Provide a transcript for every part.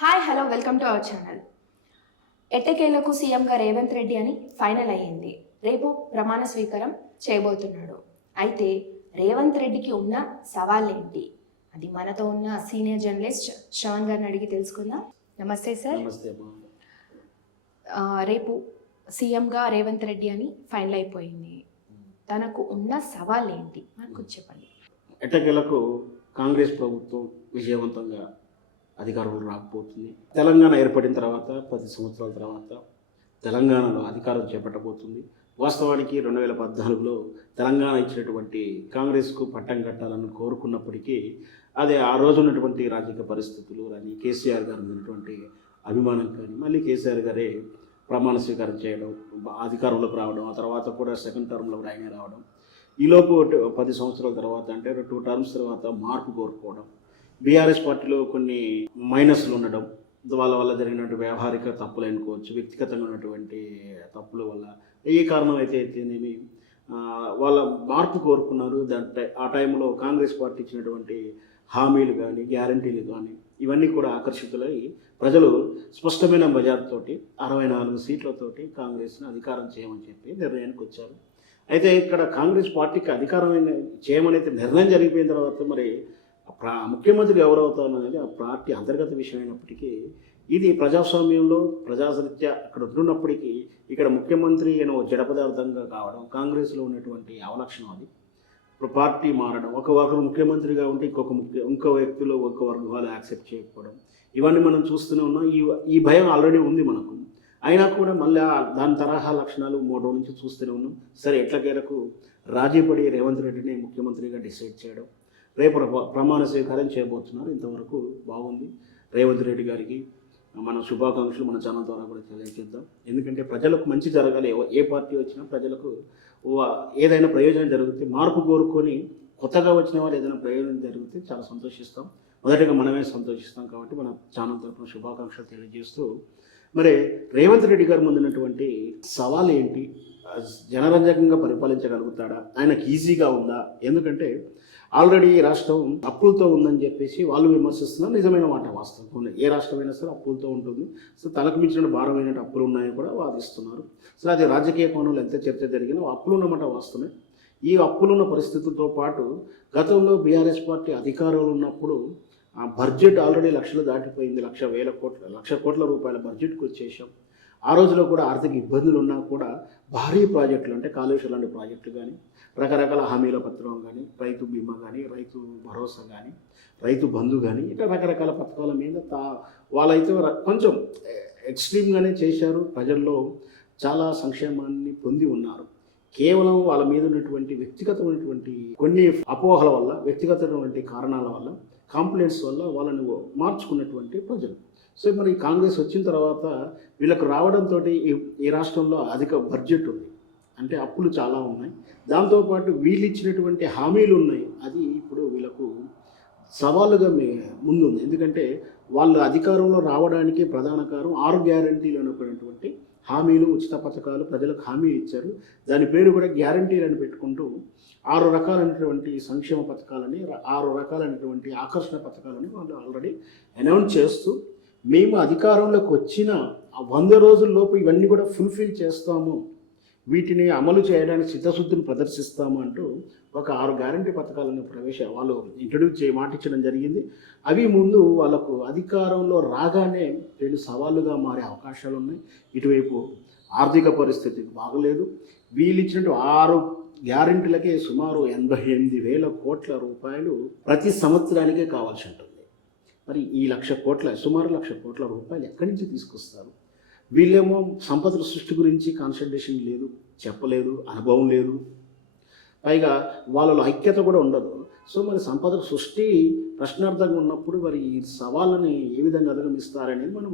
Hi hello welcome to our channel. ఎట్టకేలకు సీఎంగా రేవంత్ రెడ్డి అని ఫైనల్ అయ్యింది. రేపు ప్రమాణ స్వీకారం చేయబోతున్నాడు. అయితే రేవంత్ రెడ్డికి ఉన్న సవాళ్ళేంటి, అది మనతో ఉన్న సీనియర్ జర్నలిస్ట్ శ్రవణ్ గారిని అడిగి తెలుసుకుందాం. నమస్తే సార్. నమస్తే. రేపు సీఎంగా రేవంత్ రెడ్డి అని ఫైనల్ అయిపోయింది. తనకు ఉన్న సవాళ్ళేంటి మనకు చెప్పండి. ఎట్టకేలకు కాంగ్రెస్ ప్రభుత్వం విజయవంతంగా అధికారంలో రాకపోతుంది. తెలంగాణ ఏర్పడిన తర్వాత 10 సంవత్సరాల తర్వాత తెలంగాణలో అధికారం చేపట్టబోతుంది. వాస్తవానికి 2014లో తెలంగాణ ఇచ్చినటువంటి కాంగ్రెస్కు పట్టం కట్టాలని కోరుకున్నప్పటికీ అది ఆ రోజు ఉన్నటువంటి రాజకీయ పరిస్థితులు కానీ కేసీఆర్ గారు ఉన్నటువంటి అభిమానం కానీ మళ్ళీ కేసీఆర్ గారే ప్రమాణ స్వీకారం చేయడం, అధికారంలోకి రావడం, ఆ తర్వాత కూడా సెకండ్ టర్మ్లో ఆయనే రావడం, ఈలోపు 10 సంవత్సరాల తర్వాత అంటే 2 టర్మ్స్ తర్వాత మార్పు కోరుకోవడం, బీఆర్ఎస్ పార్టీలో కొన్ని మైనస్లు ఉండడం, వాళ్ళ వల్ల జరిగినటువంటి వ్యవహారిక తప్పులు అనుకోవచ్చు, వ్యక్తిగతంగా ఉన్నటువంటి తప్పుల వల్ల ఏ కారణం అయితేనేమి వాళ్ళ మార్పు కోరుకున్నారు. ఆ టైంలో కాంగ్రెస్ పార్టీ ఇచ్చినటువంటి హామీలు కానీ గ్యారంటీలు కానీ ఇవన్నీ కూడా ఆకర్షితులై ప్రజలు స్పష్టమైన మెజార్టీతోటి 64 సీట్లతోటి కాంగ్రెస్ని అధికారం చేయమని చెప్పి నిర్ణయానికి వచ్చారు. అయితే ఇక్కడ కాంగ్రెస్ పార్టీకి అధికారం చేయమని నిర్ణయం జరిగిపోయిన తర్వాత మరి ముఖ్యమంత్రి ఎవరవుతారు అనేది ఆ పార్టీ అంతర్గత విషయం అయినప్పటికీ ఇది ప్రజాస్వామ్యంలో ప్రజాసరిత్య అక్కడ ఉంటున్నప్పటికీ ఇక్కడ ముఖ్యమంత్రి జడ పదార్థంగా కావడం కాంగ్రెస్లో ఉన్నటువంటి అవలక్షణం. అది ఇప్పుడు పార్టీ మారడం, ఒకరు ముఖ్యమంత్రిగా ఉంటే ఇంకో వ్యక్తులు ఒక వర్గాలు యాక్సెప్ట్ చేయకపోవడం, ఇవన్నీ మనం చూస్తూనే ఉన్నాం. ఈ భయం ఆల్రెడీ ఉంది మనకు. అయినా కూడా మళ్ళీ దాని తరహా లక్షణాలు 3 రోజుల నుంచి చూస్తూనే ఉన్నాం. సరే, ఎట్లకేరకు రాజీపడి రేవంత్ రెడ్డిని ముఖ్యమంత్రిగా డిసైడ్ చేయడం, రేపు ప్రమాణ స్వీకారం చేయబోతున్నారు. ఇంతవరకు బాగుంది. రేవంత్ రెడ్డి గారికి మన శుభాకాంక్షలు మన ఛానల్ ద్వారా కూడా తెలియజేద్దాం. ఎందుకంటే ప్రజలకు మంచి జరగాలి. ఏ పార్టీ వచ్చినా ప్రజలకు ఏదైనా ప్రయోజనం జరిగితే, మార్పు కోరుకొని కొత్తగా వచ్చిన వాళ్ళు ఏదైనా ప్రయోజనం జరిగితే చాలా సంతోషిస్తాం. మొదటిగా మనమే సంతోషిస్తాం. కాబట్టి మన ఛానల్ తరఫున శుభాకాంక్షలు తెలియజేస్తూ, మరి రేవంత్ రెడ్డి గారు ముందున్నటువంటి సవాల్ ఏంటి, జనరంజకంగా పరిపాలించగలుగుతాడా, ఆయనకు ఈజీగా ఉందా? ఎందుకంటే ఆల్రెడీ ఈ రాష్ట్రం అప్పులతో ఉందని చెప్పేసి వాళ్ళు విమర్శిస్తున్నారు. నిజమైన మాట, వాస్తవం. ఏ రాష్ట్రమైనా సరే అప్పులతో ఉంటుంది. సో తలకు మించిన భారమైన అప్పులు ఉన్నాయని కూడా వాదిస్తున్నారు. సో అది రాజకీయ కోణంలో ఎంత చర్చ జరిగినా అప్పులు ఉన్నమాట వాస్తవమే. ఈ అప్పులున్న పరిస్థితులతో పాటు గతంలో బీఆర్ఎస్ పార్టీ అధికారంలో ఉన్నప్పుడు ఆ బడ్జెట్ ఆల్రెడీ లక్షలు దాటిపోయింది. 1,00,000 కోట్ల రూపాయల బడ్జెట్కి వచ్చేసాం. ఆ రోజులో కూడా ఆర్థిక ఇబ్బందులు ఉన్నా కూడా భారీ ప్రాజెక్టులు అంటే కాళేశ్వరం లాంటి ప్రాజెక్టులు కానీ, రకరకాల హామీల పత్రం కానీ, రైతు బీమా కానీ, రైతు భరోసా కానీ, రైతు బంధు కానీ, ఇట్లా రకరకాల పథకాల మీద వాళ్ళైతే కొంచెం ఎక్స్ట్రీమ్గానే చేశారు. ప్రజల్లో చాలా సంక్షేమాన్ని పొంది ఉన్నారు. కేవలం వాళ్ళ మీద ఉన్నటువంటి వ్యక్తిగతమైనటువంటి కొన్ని అపోహల వల్ల, వ్యక్తిగతమైనటువంటి కారణాల వల్ల, కాంప్లైంట్స్ వల్ల వాళ్ళని మార్చుకున్నటువంటి ప్రజలు. సో మరి కాంగ్రెస్ వచ్చిన తర్వాత వీళ్ళకు రావడంతో ఈ రాష్ట్రంలో అధిక బడ్జెట్ ఉంది, అంటే అప్పులు చాలా ఉన్నాయి. దాంతోపాటు వీళ్ళు ఇచ్చినటువంటి హామీలు ఉన్నాయి. అది ఇప్పుడు వీళ్ళకు సవాలుగా ముందుంది. ఎందుకంటే వాళ్ళు అధికారంలో రావడానికి ప్రధాన కారణం 6 గ్యారంటీలు అనుకున్నటువంటి హామీలు, ఉచిత పథకాలు ప్రజలకు హామీ ఇచ్చారు. దాని పేరు కూడా గ్యారంటీలు అని పెట్టుకుంటూ 6 రకాలైనటువంటి సంక్షేమ పథకాలని, 6 రకాలైనటువంటి ఆకర్షణ పథకాలని వాళ్ళు ఆల్రెడీ అనౌన్స్ చేస్తూ, మేము అధికారంలోకి వచ్చిన 100 రోజుల్లోపు ఇవన్నీ కూడా ఫుల్ఫిల్ చేస్తాము, వీటిని అమలు చేయడానికి చిత్తశుద్ధిని ప్రదర్శిస్తాము అంటూ ఒక 6 గ్యారంటీ పథకాలను వాళ్ళు ఇంట్రడ్యూస్ మాటించడం జరిగింది. అవి ముందు వాళ్ళకు అధికారంలో రాగానే 2 సవాళ్ళుగా మారే అవకాశాలు ఉన్నాయి. ఇటువైపు ఆర్థిక పరిస్థితి బాగలేదు. వీళ్ళు ఇచ్చినట్టు 6 గ్యారంటీలకే సుమారు 88,000 కోట్ల రూపాయలు ప్రతి సంవత్సరానికే కావాల్సి ఉంటుంది. మరి ఈ సుమారు 1,00,000 కోట్ల రూపాయలు ఎక్కడి నుంచి తీసుకొస్తారు? వీళ్ళేమో సంపదల సృష్టి గురించి కాన్సన్ట్రేషన్ లేదు, చెప్పలేదు, అనుభవం లేదు. పైగా వాళ్ళలో ఐక్యత కూడా ఉండదు. సో మరి సంపదల సృష్టి ప్రశ్నార్థంగా ఉన్నప్పుడు మరి ఈ సవాళ్ళని ఏ విధంగా అధిగమిస్తారనేది మనం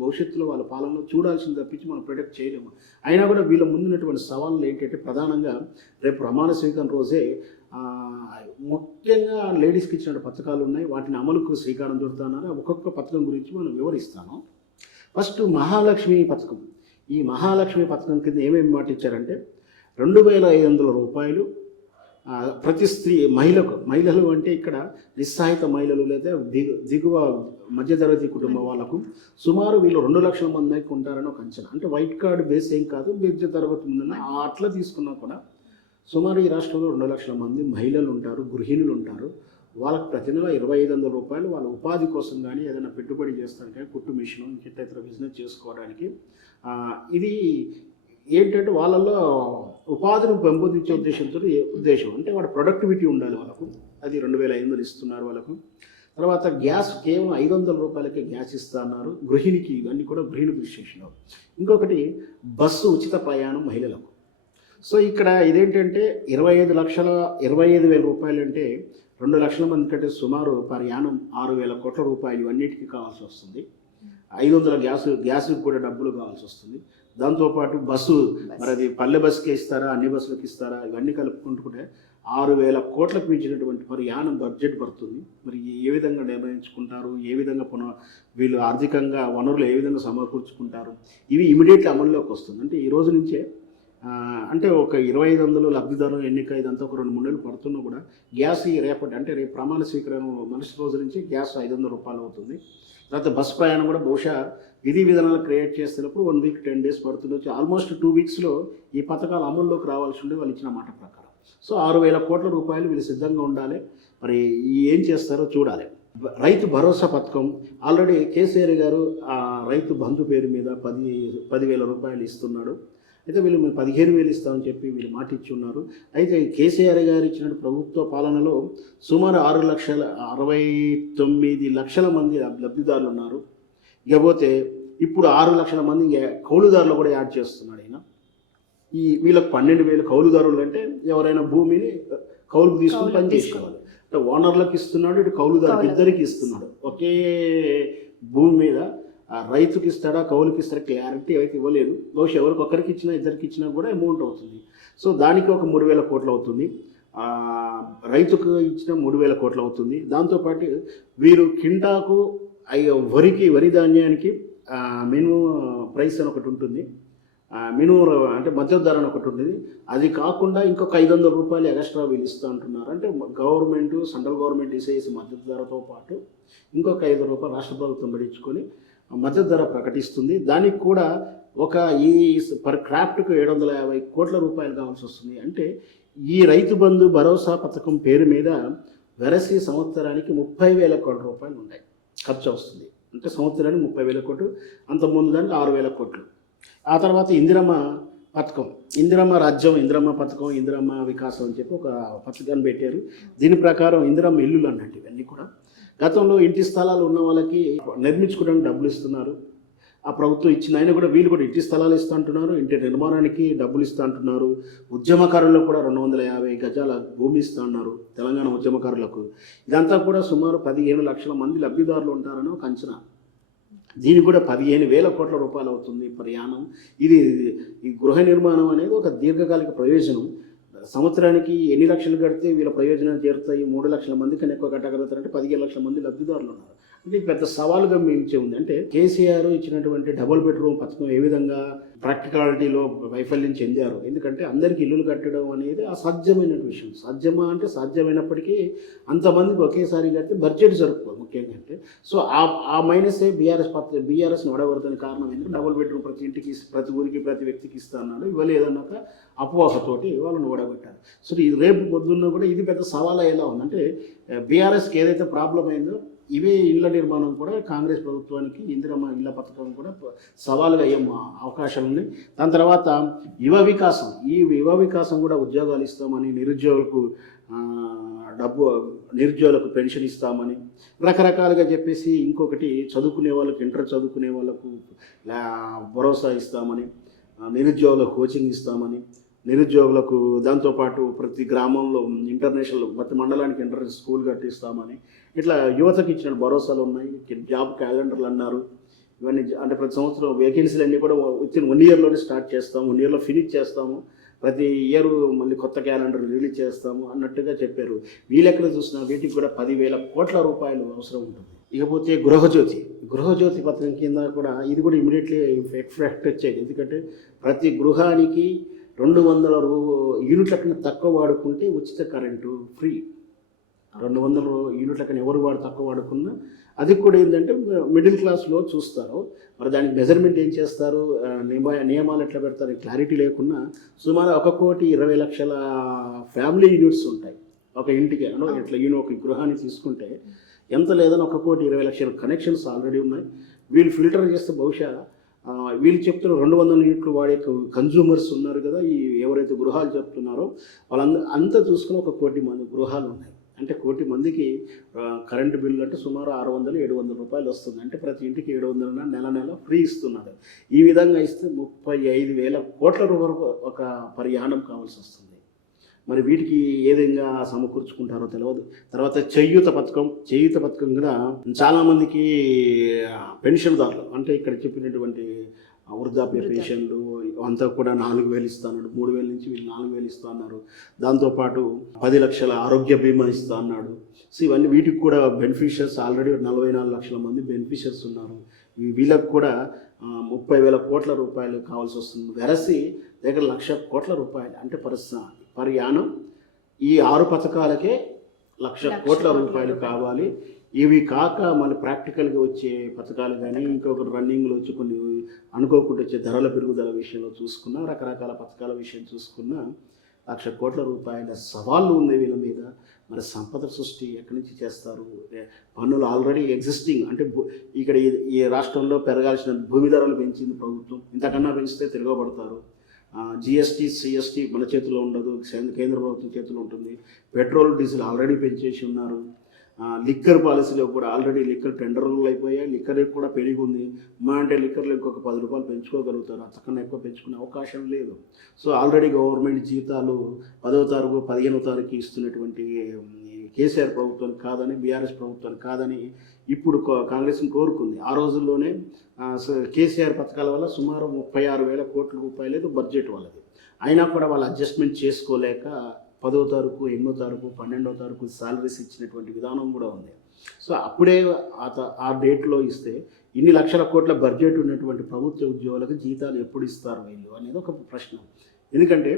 భవిష్యత్తులో వాళ్ళ పాలనలో చూడాల్సింది తప్పించి మనం ప్రొడక్ట్ చేయలేము. అయినా కూడా వీళ్ళ ముందున్నటువంటి సవాళ్ళు ఏంటంటే ప్రధానంగా రేపు ప్రమాణ స్వీకారం రోజే ముఖ్యంగా లేడీస్కి ఇచ్చిన పథకాలు ఉన్నాయి. వాటిని అమలుకు శ్రీకారం చుడుతున్నారు. ఒక్కొక్క పథకం గురించి మనం వివరిస్తాను. ఫస్ట్ మహాలక్ష్మి పథకం. ఈ మహాలక్ష్మి పథకం కింద ఏమేమి మాట ఇచ్చారంటే 2,500 రూపాయలు ప్రతి స్త్రీ మహిళలు అంటే ఇక్కడ నిస్సహాయిత మహిళలు లేదా దిగువ మధ్యతరగతి కుటుంబం వాళ్ళకు సుమారు వీళ్ళు 2 లక్షల మందికి ఉంటారని ఒక అంచనా. అంటే వైట్ కార్డ్ బేస్ ఏం కాదు, మధ్యతరగతి ముందున్న అట్లా తీసుకున్నా కూడా సుమారు ఈ రాష్ట్రంలో 2 లక్షల మంది మహిళలు ఉంటారు, గృహిణులు ఉంటారు. వాళ్ళకి ప్రతి నెల 2,500 రూపాయలు వాళ్ళ ఉపాధి కోసం కానీ ఏదైనా పెట్టుబడి చేస్తానికి కుట్టు మిషన్ ఇంకెట్లా బిజినెస్ చేసుకోవడానికి ఇది ఏంటంటే వాళ్ళల్లో ఉపాధిని పెంపొందించే ఉద్దేశం అంటే వాడు ప్రొడక్టివిటీ ఉండాలి వాళ్ళకు. అది 2,500 ఇస్తున్నారు వాళ్ళకు. తర్వాత గ్యాస్ కేవలం 500 రూపాయలకే గ్యాస్ ఇస్తా అన్నారు గృహిణికి. ఇవన్నీ కూడా గృహిణి విశేషణం. ఇంకొకటి బస్సు ఉచిత ప్రయాణం మహిళలకు. సో ఇక్కడ ఇదేంటంటే 25,000 రూపాయలు అంటే 2 లక్షల మంది కంటే సుమారు ప్రయాణం 6,000 కోట్ల రూపాయలు ఇవన్నిటికీ కావాల్సి వస్తుంది. 500 గ్యాస్కి కూడా డబ్బులు కావాల్సి వస్తుంది. దాంతోపాటు బస్సు మరి అది పల్లె బస్సుకి ఇస్తారా, అన్ని బస్సులకు ఇస్తారా, ఇవన్నీ కలుపుకుంటుంటే 6,000 కోట్లకు మించినటువంటి ప్రయాణం బడ్జెట్ పడుతుంది. మరి ఏ విధంగా నిర్ణయించుకుంటారు, ఏ విధంగా వీళ్ళు ఆర్థికంగా వనరులు ఏ విధంగా సమకూర్చుకుంటారు, ఇవి ఇమీడియట్లీ అమల్లోకి వస్తుంది. అంటే ఈ రోజు నుంచే అంటే ఒక 2,500 లబ్ధిదారు ఎన్నిక ఇదంతా ఒక 2-3 నెలలు పడుతున్నా కూడా గ్యాస్ రేపు ప్రమాణ స్వీకరణ మనిషి రోజు నుంచి గ్యాస్ 500 రూపాయలు అవుతుంది. తర్వాత బస్ ప్రయాణం కూడా బహుశా విధి విధానాలు క్రియేట్ చేస్తున్నప్పుడు 1 వీక్ 10 డేస్ పడుతుండొచ్చు. ఆల్మోస్ట్ 2 వీక్స్లో ఈ పథకాలు అమల్లోకి రావాల్సి ఉండే వాళ్ళు ఇచ్చిన మాట ప్రకారం. సో 6,000 కోట్ల రూపాయలు వీళ్ళు సిద్ధంగా ఉండాలి. మరి ఏం చేస్తారో చూడాలి. రైతు భరోసా పథకం ఆల్రెడీ కేసీఆర్ గారు రైతు బంధు పేరు మీద 10,000 రూపాయలు ఇస్తున్నాడు. అయితే వీళ్ళు 15,000 ఇస్తామని చెప్పి వీళ్ళు మాట ఇచ్చి ఉన్నారు. అయితే కేసీఆర్ గారు ఇచ్చిన ప్రభుత్వ పాలనలో సుమారు 6,69 లక్షల మంది లబ్ధిదారులు ఉన్నారు. ఇకపోతే ఇప్పుడు 6 లక్షల మంది కౌలుదారులు కూడా యాడ్ చేస్తున్నాడు ఆయన. వీళ్ళకి 12,000 కౌలుదారులు అంటే ఎవరైనా భూమిని కౌలుకు తీసుకుని పని చేసుకోవాలి. అంటే ఓనర్లకు ఇస్తున్నాడు, ఇటు కౌలుదారులకు ఇద్దరికి ఇస్తున్నాడు. ఒకే భూమి మీద రైతుకి ఇస్తాడా కౌలుకి ఇస్తాడా క్లారిటీ అయితే ఇవ్వలేదు. బహుశా ఎవరికి ఒక్కరికి ఇచ్చినా ఇద్దరికి ఇచ్చినా కూడా అమౌంట్ అవుతుంది. సో దానికి ఒక 3,000 కోట్లు అవుతుంది. రైతుకు ఇచ్చిన 3,000 కోట్లు అవుతుంది. దాంతోపాటు వీరు కింటాకు వరి ధాన్యానికి మినిమం ప్రైస్ అని ఒకటి ఉంటుంది, మినిమం అంటే మద్దతు ధర అని ఒకటి ఉంటుంది. అది కాకుండా ఇంకొక 500 రూపాయలు ఎక్స్ట్రా వీళ్ళు ఇస్తూ అంటున్నారు. అంటే గవర్నమెంట్ సెంట్రల్ గవర్నమెంట్ ఇసేసి మద్దతు ధరతో పాటు ఇంకొక 5 రూపాయలు రాష్ట్ర ప్రభుత్వం పడించుకొని మద్దతు ధర ప్రకటిస్తుంది. దానికి కూడా ఈ పర్ క్రాఫ్ట్కు 750 కోట్ల రూపాయలు కావాల్సి వస్తుంది. అంటే ఈ రైతు బంధు భరోసా పథకం పేరు మీద వెరసి సంవత్సరానికి 30,000 కోట్ల రూపాయలు ఉంటాయి ఖర్చు వస్తుంది. అంటే సంవత్సరానికి 30,000 కోట్లు, అంతకుముందు దానికి 6,000 కోట్లు. ఆ తర్వాత ఇందిరమ్మ పథకం, ఇందిరమ్మ రాజ్యం, ఇందిరమ్మ పథకం, ఇందిరమ్మ వికాసం అని చెప్పి ఒక పథకాన్ని పెట్టారు. దీని ప్రకారం ఇందిరమ్మ ఇల్లులు అన్నట్టు ఇవన్నీ కూడా గతంలో ఇంటి స్థలాలు ఉన్న వాళ్ళకి నిర్మించుకోవడానికి డబ్బులు ఇస్తున్నారు. ఆ ప్రభుత్వం ఇచ్చిన ఆయన కూడా వీళ్ళు కూడా ఇంటి స్థలాలు ఇస్తూ అంటున్నారు, ఇంటి నిర్మాణానికి డబ్బులు ఇస్తూ అంటున్నారు. ఉద్యమకారులకు కూడా 250 గజాల భూమి ఇస్తూ అన్నారు తెలంగాణ ఉద్యమకారులకు. ఇదంతా కూడా సుమారు 15 లక్షల మంది లబ్ధిదారులు ఉంటారని ఒక అంచనా. దీనికి కూడా 15,000 కోట్ల రూపాయలు అవుతుంది ప్రయాణం. ఈ గృహ నిర్మాణం అనేది ఒక దీర్ఘకాలిక ప్రయోజనం. సంవత్సరానికి ఎన్ని లక్షలు కడితే వీళ్ళ ప్రయోజనాలు చేరుతాయి? 3 లక్షల మంది కన్నా ఎక్కువ కట్టగలుగుతారంటే 15 లక్షల మంది లబ్ధిదారులు ఉన్నారు. అంటే పెద్ద సవాలుగా మిగిల్చే ఉంది. అంటే కేసీఆర్ ఇచ్చినటువంటి డబుల్ బెడ్రూమ్ పథకం ఏ విధంగా ప్రాక్టికాలిటీలో వైఫల్యం చెందారు. ఎందుకంటే అందరికీ ఇల్లులు కట్టడం అనేది అసాధ్యమైన విషయం. సాధ్యమా అంటే సాధ్యమైనప్పటికీ అంతమందికి ఒకేసారి కడితే బడ్జెట్ జరుపుకోవాలి ముఖ్యంగా. అంటే సో ఆ మైనసే బీఆర్ఎస్ని ఓడగొడుతున్న కారణం ఏంటంటే డబుల్ బెడ్రూమ్ ప్రతి ఇంటికి, ప్రతి ఊరికి, ప్రతి వ్యక్తికి ఇస్తా అన్నాడు. ఇవ్వలేదన్నాక అపోహతోటి వాళ్ళని ఓడగొట్టారు. సో ఇది రేపు పొద్దున్న కూడా ఇది పెద్ద సవాల్ ఎలా ఉందంటే బీఆర్ఎస్కి ఏదైతే ప్రాబ్లం అయిందో ఇవే ఇళ్ల నిర్మాణం కూడా కాంగ్రెస్ ప్రభుత్వానికి ఇందిరమ్మ ఇళ్ల పథకం కూడా సవాలుగా అయ్యే అవకాశాలు ఉన్నాయి. దాని తర్వాత యువ వికాసం, ఈ యువ వికాసం కూడా ఉద్యోగాలు ఇస్తామని, నిరుద్యోగులకు పెన్షన్ ఇస్తామని రకరకాలుగా చెప్పేసి, ఇంకొకటి చదువుకునే వాళ్ళకి, ఇంటర్ చదువుకునే వాళ్ళకు భరోసా ఇస్తామని, నిరుద్యోగులకు కోచింగ్ ఇస్తామని, నిరుద్యోగులకు దాంతోపాటు ప్రతి గ్రామంలో ఇంటర్నేషనల్, ప్రతి మండలానికి ఇంటర్నేషనల్ స్కూల్ కట్టిస్తామని, ఇట్లా యువతకు ఇచ్చిన భరోసాలు ఉన్నాయి. జాబ్ క్యాలెండర్లు అన్నారు. ఇవన్నీ అంటే ప్రతి సంవత్సరం వేకెన్సీలు అన్నీ కూడా వితిన్ 1 ఇయర్లోనే స్టార్ట్ చేస్తాము, 1 ఇయర్లో ఫినిష్ చేస్తాము, ప్రతి ఇయర్ మళ్ళీ కొత్త క్యాలెండర్ రిలీజ్ చేస్తాము అన్నట్టుగా చెప్పారు. వీళ్ళెక్కడ చూసినా వీటికి కూడా 10,000 కోట్ల రూపాయలు అవసరం ఉంటుంది. ఇకపోతే గృహజ్యోతి పథకం కింద కూడా ఇది కూడా ఇమీడియట్లీ ఎఫెక్ట్ వచ్చేది. ఎందుకంటే ప్రతి గృహానికి 200 యూనిట్ల కన్నా తక్కువ వాడుకుంటే ఉచిత కరెంటు ఫ్రీ. 200 యూనిట్ల కన్నా ఎవరు తక్కువ వాడుకున్నా అది కూడా ఏంటంటే మిడిల్ క్లాస్లో చూస్తారు. మరి దానికి మెజర్మెంట్ ఏం చేస్తారు, నియమాలు ఎట్లా పెడతారు క్లారిటీ లేకున్నా సుమారు 1,20,00,000 ఫ్యామిలీ యూనిట్స్ ఉంటాయి ఒక ఇంటికి. ఇట్లా ఒక గృహాన్ని తీసుకుంటే ఎంత లేదని 1,20,00,000 కనెక్షన్స్ ఆల్రెడీ ఉన్నాయి. వీళ్ళు ఫిల్టర్ చేస్తే బహుశా వీళ్ళు చెప్తున్న 200 యూనిట్లు వాడే కన్జ్యూమర్స్ ఉన్నారు కదా, ఈ ఎవరైతే గృహాలు చెప్తున్నారో అంతా చూసుకుని 1 కోటి మంది గృహాలు ఉన్నాయి. అంటే 1 కోటి మందికి కరెంటు బిల్లు అంటే సుమారు 600-700 రూపాయలు వస్తుంది. అంటే ప్రతి ఇంటికి 700 నెల ఫ్రీ ఇస్తున్నారు. ఈ విధంగా ఇస్తే 35,000 కోట్ల రూపాయలు ఒక పరియాణం కావాల్సి వస్తుంది. మరి వీటికి ఏ విధంగా సమకూర్చుకుంటారో తెలియదు. తర్వాత చేయూత పథకం కూడా చాలామందికి పెన్షన్దారులు అంటే ఇక్కడ చెప్పినటువంటి వృద్ధాప్య పెన్షన్లు అంతా కూడా 4,000 ఇస్తా అన్నాడు. 3,000 నుంచి వీళ్ళు 4,000 ఇస్తా అన్నారు. దాంతోపాటు 10 లక్షల ఆరోగ్య బీమా ఇస్తా అన్నాడు. సో ఇవన్నీ వీటికి కూడా బెనిఫిషియర్స్ ఆల్రెడీ 44 లక్షల మంది బెనిఫిషియర్స్ ఉన్నారు. వీళ్ళకు కూడా 30,000 కోట్ల రూపాయలు కావాల్సి వస్తుంది. వెరసి దగ్గర 1,00,000 కోట్ల రూపాయలు అంటే పరియాణం ఈ 6 పథకాలకే 1,00,000 కోట్ల రూపాయలు కావాలి. ఇవి కాక మళ్ళీ ప్రాక్టికల్గా వచ్చే పథకాలు కానీ ఇంకొక రన్నింగ్లో వచ్చి కొన్ని అనుకోకుండా వచ్చే ధరల పెరుగుదల విషయంలో చూసుకున్నా, రకరకాల పథకాల విషయం చూసుకున్నా 1,00,000 కోట్ల రూపాయల సవాళ్ళు ఉంది వీళ్ళ మీద. మరి సంపద సృష్టి ఎక్కడి నుంచి చేస్తారు? పన్నులు ఆల్రెడీ ఎగ్జిస్టింగ్ అంటే ఇక్కడ ఈ రాష్ట్రంలో పెరగాల్సిన భూమి ధరలు పెంచింది ప్రభుత్వం. ఇంతకన్నా పెంచితే తిరగబడతారు. జిఎస్టీ సిఎస్టీ మన చేతిలో ఉండదు, కేంద్ర ప్రభుత్వం చేతిలో ఉంటుంది. పెట్రోల్ డీజిల్ ఆల్రెడీ పెంచేసి ఉన్నారు. లిక్కర్ పాలసీలో కూడా ఆల్రెడీ లిక్కర్ టెండర్లు అయిపోయాయి. లిక్కర్ కూడా పెరిగింది. మా అంటే లిక్కర్లో ఇంకొక 10 రూపాయలు పెంచుకోగలుగుతారు, అంతకన్నా ఎక్కువ పెంచుకునే అవకాశం లేదు. సో ఆల్రెడీ గవర్నమెంట్ జీతాలు 10వ తారీఖు 15వ తారీఖు ఇస్తున్నటువంటి కేసీఆర్ ప్రభుత్వానికి కాదని, బీఆర్ఎస్ ప్రభుత్వానికి కాదని ఇప్పుడు కాంగ్రెస్ని కోరుకుంది. ఆ రోజుల్లోనే కేసీఆర్ పథకాల వల్ల సుమారు 36,000 కోట్ల రూపాయలు బడ్జెట్ వాళ్ళది. అయినా కూడా వాళ్ళు అడ్జస్ట్మెంట్ చేసుకోలేక 10వ తారీఖు, 8వ తారీఖు, 12వ తారీఖు సాలరీస్ ఇచ్చినటువంటి విధానం కూడా ఉంది. సో అప్పుడే ఆ డేట్లో ఇస్తే ఇన్ని లక్షల కోట్ల బడ్జెట్ ఉన్నటువంటి ప్రభుత్వ ఉద్యోగులకు జీతాలు ఎప్పుడు ఇస్తారు వీళ్ళు అనేది ఒక ప్రశ్న. ఎందుకంటే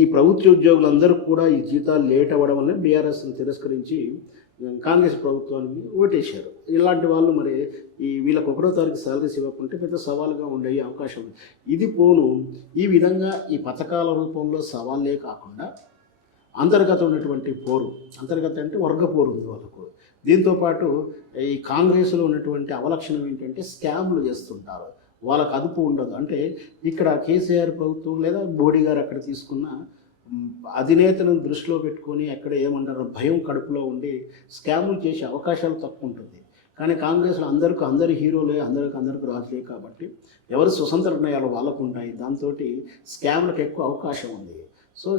ఈ ప్రభుత్వ ఉద్యోగులందరూ కూడా ఈ జీతాలు లేట్ అవ్వడం వల్ల బీఆర్ఎస్ని తిరస్కరించి కాంగ్రెస్ ప్రభుత్వానికి ఓటేశారు. ఇలాంటి వాళ్ళు మరి వీళ్ళకి 1వ తారీఖు సాలరీస్ ఇవ్వకుంటే పెద్ద సవాలుగా ఉండే అవకాశం ఉంది. ఇది పోను ఈ విధంగా ఈ పథకాల రూపంలో సవాళ్ళే కాకుండా అంతర్గత ఉన్నటువంటి పోరు, అంతర్గత అంటే వర్గ పోరు ఉంది వాళ్ళకు. దీంతోపాటు ఈ కాంగ్రెస్లో ఉన్నటువంటి అవలక్షణం ఏంటంటే స్కామ్లు చేస్తుంటారు, వాళ్ళకు అదుపు ఉండదు. అంటే ఇక్కడ కేసీఆర్ ప్రభుత్వం లేదా మోడీ గారు అక్కడ తీసుకున్న అధినేతలను దృష్టిలో పెట్టుకొని ఎక్కడ ఏమంటారు భయం కడుపులో ఉండి స్కాములు చేసే అవకాశాలు తక్కువ ఉంటుంది. కానీ కాంగ్రెస్లో అందరు హీరోలే, అందరికి రాజులే కాబట్టి ఎవరి స్వతంత్ర నిర్ణయాలు వాళ్ళకు ఉంటాయి. దాంతో స్కామ్లకు ఎక్కువ అవకాశం ఉంది. సో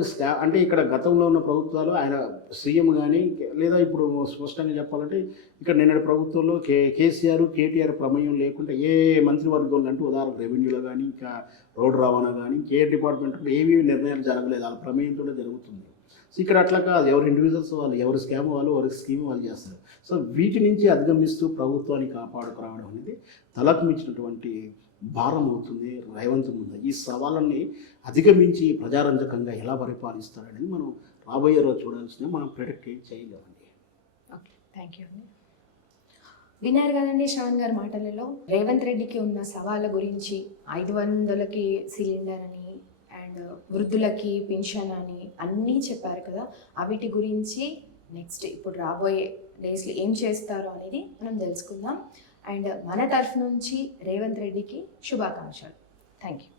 అంటే ఇక్కడ గతంలో ఉన్న ప్రభుత్వాలు ఆయన సీఎం కానీ లేదా ఇప్పుడు స్పష్టంగా చెప్పాలంటే ఇక్కడ నిన్నటి ప్రభుత్వంలో కేసీఆర్ కేటీఆర్ ప్రమేయం లేకుండా ఏ మంత్రివర్గంలో అంటే ఉదాహరణ రెవెన్యూలో కానీ ఇంకా రోడ్డు రవాణా కానీ ఏ డిపార్ట్మెంట్లో ఏమీ నిర్ణయాలు జరగలేదు, వాళ్ళ ప్రమేయంతో జరుగుతుంది. సో ఇక్కడ అట్లా కాదు, ఎవరు ఇండివిజువల్స్ వాళ్ళు, ఎవరు స్కామ్ వాళ్ళు, ఎవరి స్కీమ్ వాళ్ళు చేస్తారు. సో వీటి నుంచి అధిగమిస్తూ ప్రభుత్వాన్ని కాపాడుకురావడం అనేది తలకు మించినటువంటి భారం అవుతుంది రేవంత్ ముందు. ఈ సవాళ్ళని అధిగమించి ప్రజారంజకంగా ఎలా పరిపాలిస్తారనేది మనం రాబోయే రోజు చూడాల్సిన, మనం ప్రిడిక్ట్ చేయలేమండి. ఓకే, థ్యాంక్ యూ అండి. విన్నారు కదండి శ్రవణ్ గారి మాటలలో రేవంత్ రెడ్డికి ఉన్న సవాళ్ళ గురించి. 500కి సిలిండర్ అని అండ్ వృద్ధులకి పెన్షన్ అని అన్నీ చెప్పారు కదా. వీటి గురించి నెక్స్ట్ ఇప్పుడు రాబోయే డేస్లో ఏం చేస్తారో అనేది మనం తెలుసుకుందాం. అండ్ మన తరఫు నుంచి రేవంత్ రెడ్డికి శుభాకాంక్షలు. Thank you.